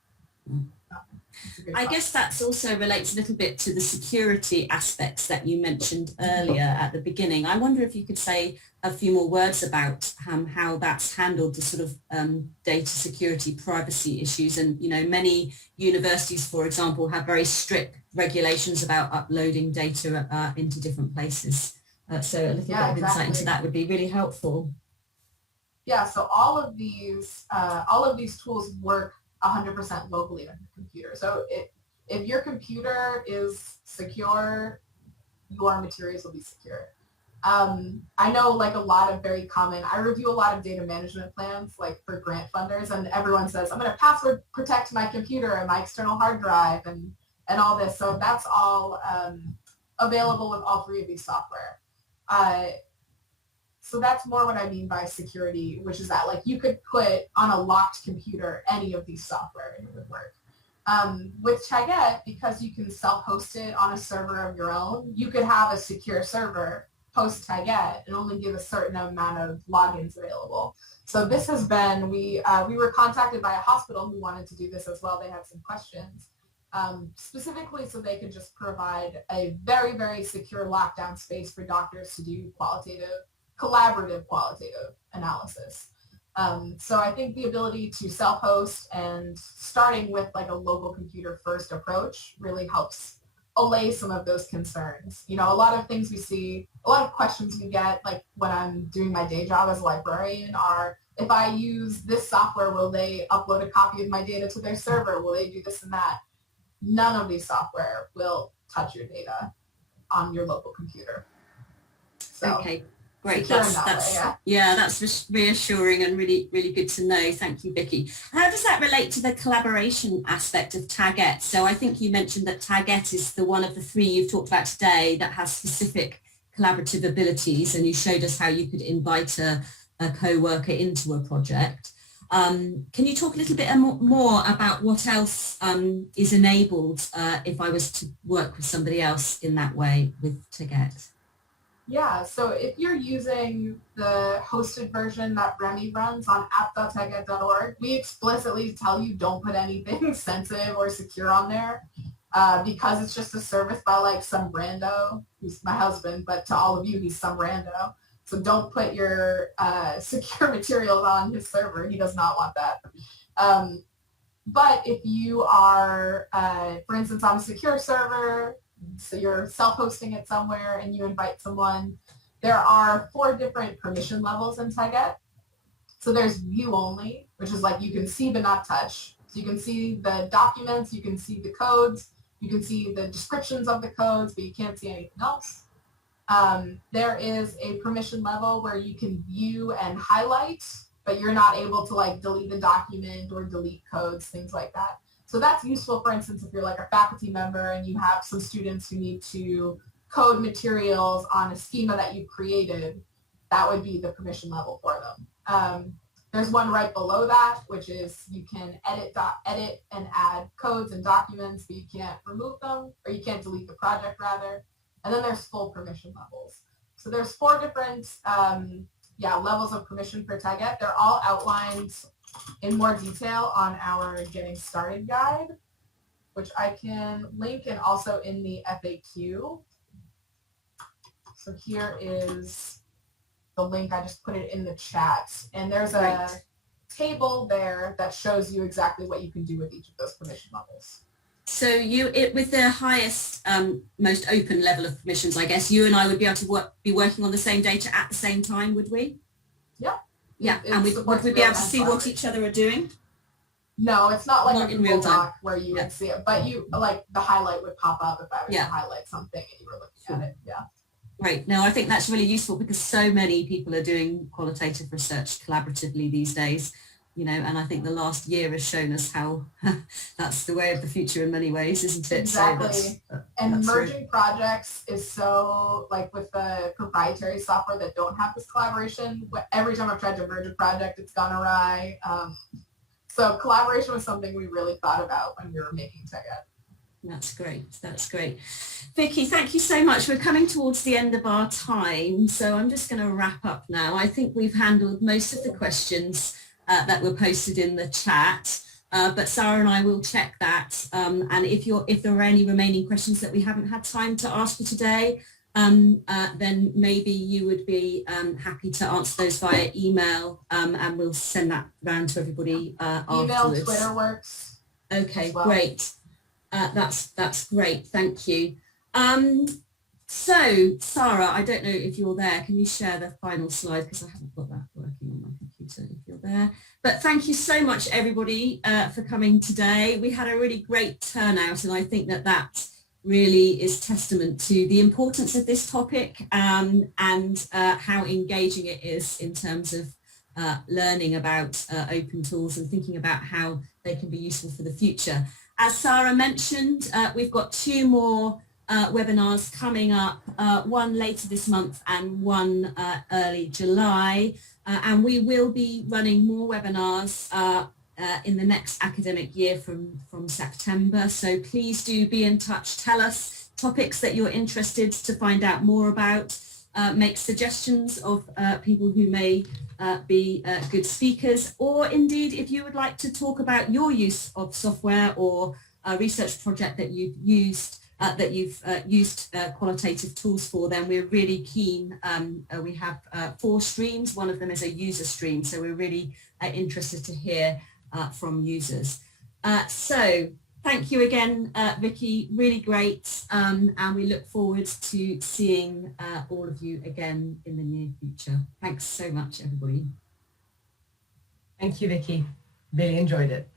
I guess that's also relates a little bit to the security aspects that you mentioned earlier at the beginning. I wonder if you could say a few more words about how that's handled, the sort of data security privacy issues. And, many universities, for example, have very strict regulations about uploading data into different places. So a little bit of insight into that would be really helpful. Yeah, so all of these tools work 100% locally on your computer. So if your computer is secure, your materials will be secure. I know like a lot of very common, I review a lot of data management plans like for grant funders, and everyone says, I'm going to password protect my computer and my external hard drive and all this. So that's all available with all three of these software. So that's more what I mean by security, which is that like you could put on a locked computer any of these software and it would work. With Tagette, because you can self-host it on a server of your own, you could have a secure server host Tagette and only give a certain amount of logins available. So this has been, we were contacted by a hospital who wanted to do this as well. They had some questions, specifically so they could just provide a very, very secure lockdown space for doctors to do collaborative qualitative analysis. So I think the ability to self-host and starting with like a local computer first approach really helps allay some of those concerns. You know, a lot of things we see, a lot of questions we get, like when I'm doing my day job as a librarian are, if I use this software, will they upload a copy of my data to their server? Will they do this and that? None of these software will touch your data on your local computer. So, okay. Great. That's reassuring and really, really good to know. Thank you, Vicky. How does that relate to the collaboration aspect of Tagette? So I think you mentioned that Tagette is the one of the three you've talked about today that has specific collaborative abilities, and you showed us how you could invite a co-worker into a project. Can you talk a little bit more about what else is enabled if I was to work with somebody else in that way with Tagette? Yeah, so if you're using the hosted version that Remy runs on app.tagette.org, we explicitly tell you don't put anything sensitive or secure on there because it's just a service by like some rando, who's my husband, but to all of you, he's some rando. So don't put your secure materials on his server. He does not want that. But if you are, for instance, on a secure server, so you're self-hosting it somewhere and you invite someone, there are 4 different permission levels in Tagette. So there's view only, which is like you can see but not touch. So you can see the documents, you can see the codes, you can see the descriptions of the codes, but you can't see anything else. There is a permission level where you can view and highlight, but you're not able to like delete the document or delete codes, things like that. So that's useful, for instance, if you're like a faculty member and you have some students who need to code materials on a schema that you created, that would be the permission level for them. There's one right below that, which is you can edit and add codes and documents, but you can't remove them, or you can't delete the project rather. And then there's full permission levels. So there's 4 different levels of permission for Tagette. They're all outlined in more detail on our Getting Started guide, which I can link, and also in the FAQ. So here is the link. I just put it in the chat. And there's a table there that shows you exactly what you can do with each of those permission levels. So with the highest, most open level of permissions, I guess you and I would be able to be working on the same data at the same time, would we? Yeah. Yeah, and would we be able to see what each other are doing? No, it's not like Not a in real Google time. Doc where you would see it, but you like the highlight would pop up if I was to highlight something and you were looking at it. Yeah. Great. No, I think that's really useful because so many people are doing qualitative research collaboratively these days, you know, and I think the last year has shown us how that's the way of the future in many ways, isn't it? Exactly. So and merging projects is so, like with the proprietary software that don't have this collaboration, every time I've tried to merge a project, it's gone awry. So collaboration was something we really thought about when we were making Tagette. That's great. That's great. Vicky, thank you so much. We're coming towards the end of our time, so I'm just going to wrap up now. I think we've handled most of the questions that were posted in the chat, but Sarah and I will check that. And if there are any remaining questions that we haven't had time to ask you today, then maybe you would be happy to answer those via email, and we'll send that round to everybody afterwards. Email, Twitter works. Okay, well. Great. That's great. Thank you. So, Sarah, I don't know if you're there. Can you share the final slide? Because I haven't got that working on my computer there. But thank you so much, everybody, for coming today. We had a really great turnout, and I think that that really is testament to the importance of this topic and how engaging it is in terms of learning about open tools and thinking about how they can be useful for the future. As Sarah mentioned, we've got 2 more webinars coming up, one later this month and one early July. And we will be running more webinars in the next academic year from September. So please do be in touch. Tell us topics that you're interested to find out more about. Make suggestions of people who may be good speakers, or indeed if you would like to talk about your use of software or a research project that you've used qualitative tools for, then we're really keen. We have 4 streams. One of them is a user stream, so we're really interested to hear from users. So thank you again, Vicky, really great, and we look forward to seeing all of you again in the near future. Thanks so much, everybody. Thank you, Vicky. Really enjoyed it.